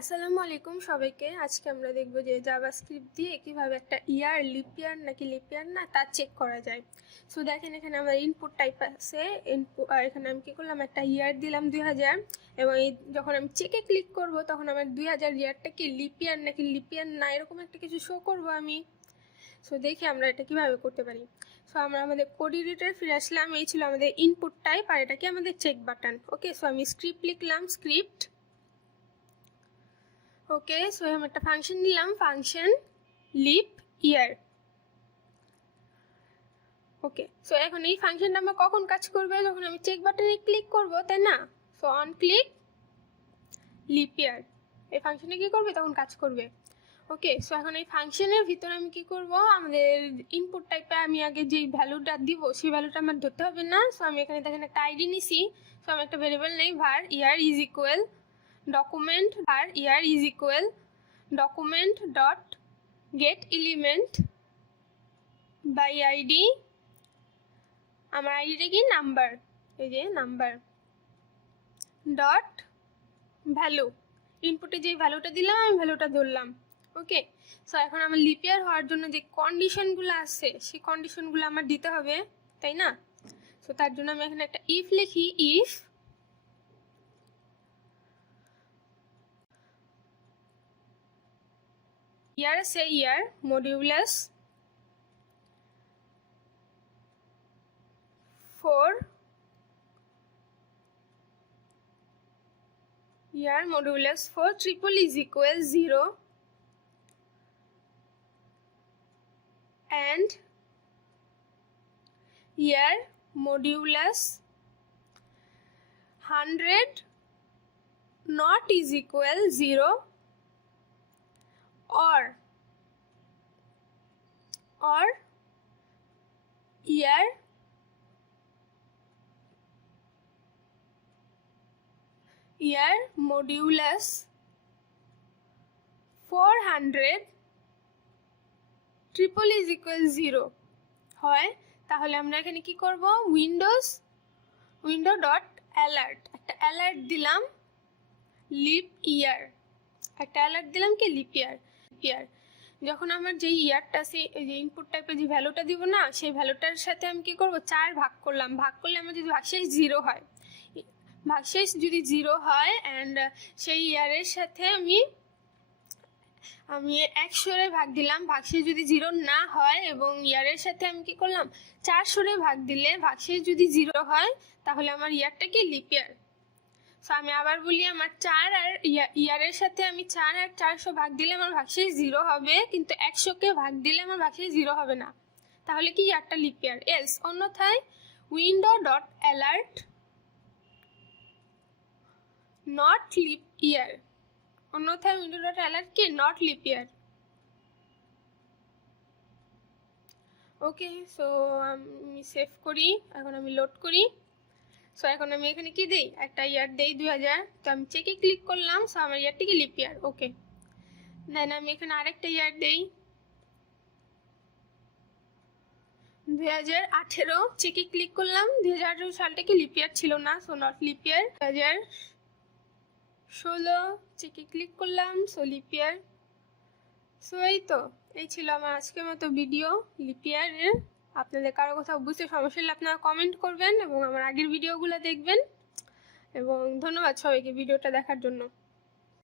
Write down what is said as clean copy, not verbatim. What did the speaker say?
আসসালামু আলাইকুম সবাইকে। আজকে আমরা দেখব যে জাভাস্ক্রিপ্ট দিয়ে কিভাবে একটা ইয়ার লিপ ইয়ার নাকি লিপ ইয়ার না তা চেক করা যায়। সো দেখেন এখানে আমার ইনপুট টাইপ আছে, এখানে আমি কী করলাম, একটা ইয়ার দিলাম 2000 এবং যখন আমি চেকে ক্লিক করব তখন আমার 2000 ইয়ারটা কি লিপ ইয়ার নাকি লিপ ইয়ার না এরকম একটা কিছু শো করব আমি। সো দেখি আমরা এটা কিভাবে করতে পারি। সো আমরা আমাদের কোড এডিটর ফিরে আসলাম। এই ছিল আমাদের ইনপুট টাইপ আর এটা কি আমাদের চেক বাটন। ওকে, সো আমি স্ক্রিপ্ট লিখলাম, স্ক্রিপ্ট। ওকে, সো আমি একটা ফাংশন দিলাম, ফাংশন লিপ ইয়ার। ওকে, সো এখন এই ফাংশনটা আমার কখন কাজ করবে, যখন আমি চেক বাটনে ক্লিক করব, তাই না? সো অন ক্লিক লিপ ইয়ার, এই ফাংশনে কি করবে তখন কাজ করবে। ওকে, সো এখন এই ফাংশনের ভিতরে আমি কি করব, আমাদের ইনপুট টাইপে আমি আগে যেই ভ্যালুটা দিব সেই ভ্যালুটা আমার ধরতে হবে না। সো আমি এখানে দেখেন একটা আইডি নিছি। সো আমি একটা ভেরিয়েবল নেই, var year is equal document var year is equal document dot get element by id, আমার আইডিটা কি নাম্বার, এই যে নাম্বার ডট ভ্যালু, ইনপুটে যে ভ্যালুটা দিলাম আমি ভ্যালুটা ধরলাম। ওকে, সো এখন আমার লিপ ইয়ার হওয়ার জন্য যে কন্ডিশনগুলো আছে সেই কন্ডিশনগুলো আমার দিতে হবে, তাই না? সো তার জন্য আমি এখানে একটা ইফ লিখি, if year say year modulus 4 year modulus 4 triple is equal 0 and year modulus 100 not is equal 0 or year modulus 400 triple is equal 0 হয়, তাহলে আমরা এখানে কি করব, উইন্ডো ডট অ্যালার্ট, একটা অ্যালার্ট দিলাম লিপ ইয়ার, একটা অ্যালার্ট দিলাম কি লিপ ইয়ার। যখন আমার যে ইয়ারটা সেই যে ইনপুট টাইপের যে ভ্যালুটা দিব না সেই ভ্যালুটার সাথে আমি কি করব, 4 ভাগ করলাম, ভাগ করলে আমার যদি ভাগশেষ 0 হয়, ভাগশেষ যদি 0 হয় অ্যান্ড সেই ইয়ারের সাথে আমি 100 ভাগ দিলাম, ভাগশেষ যদি 0 না হয় এবং ইয়ারের সাথে আমি কি করলাম 400 ভাগ দিলে ভাগশেষ যদি 0 হয় তাহলে আমার ইয়ারটা কি লিপ ইয়ার। সো আমি আবার বলি, আমার 4 আর ইয়ারের সাথে আমি 4 আর 400 ভাগ দিলে আমার ভাগশেষ 0 হবে, কিন্তু 100কে ভাগ দিলে আমার ভাগশেষ 0 হবে না, তাহলে কি ইয়ারটা লিপ ইয়ার। এলস অন্যথায় window dot alert not lip ইয়ার, অন্যথায় উইন্ডো ডট অ্যালার্ট কি not lip year. Okay, so আমি সেভ করি, এখন আমি লোড করি। সো এখন আমি এখানে কি দিই, একটা ইয়ার দেই 2000, তো আমি চেকে ক্লিক করলাম, সো আমার ইয়ারটি কি লিপ ইয়ার। ওকে, দেন আমি এখানে আরেকটা ইয়ার দেই 2018, চেকে ক্লিক করলাম, 2018 সালটা কি লিপ ইয়ার ছিল না, সো নট লিপ ইয়ার। 2016 চেকে ক্লিক করলাম, সো লিপ ইয়ার। সো এই ছিল আমার আজকের মতো ভিডিও লিপ ইয়ারের। আপনাদের কারো কোথাও বুঝতে সমস্যা হলে আপনারা কমেন্ট করবেন এবং আমার আগের ভিডিওগুলো দেখবেন, এবং ধন্যবাদ সবাইকে ভিডিওটা দেখার জন্য।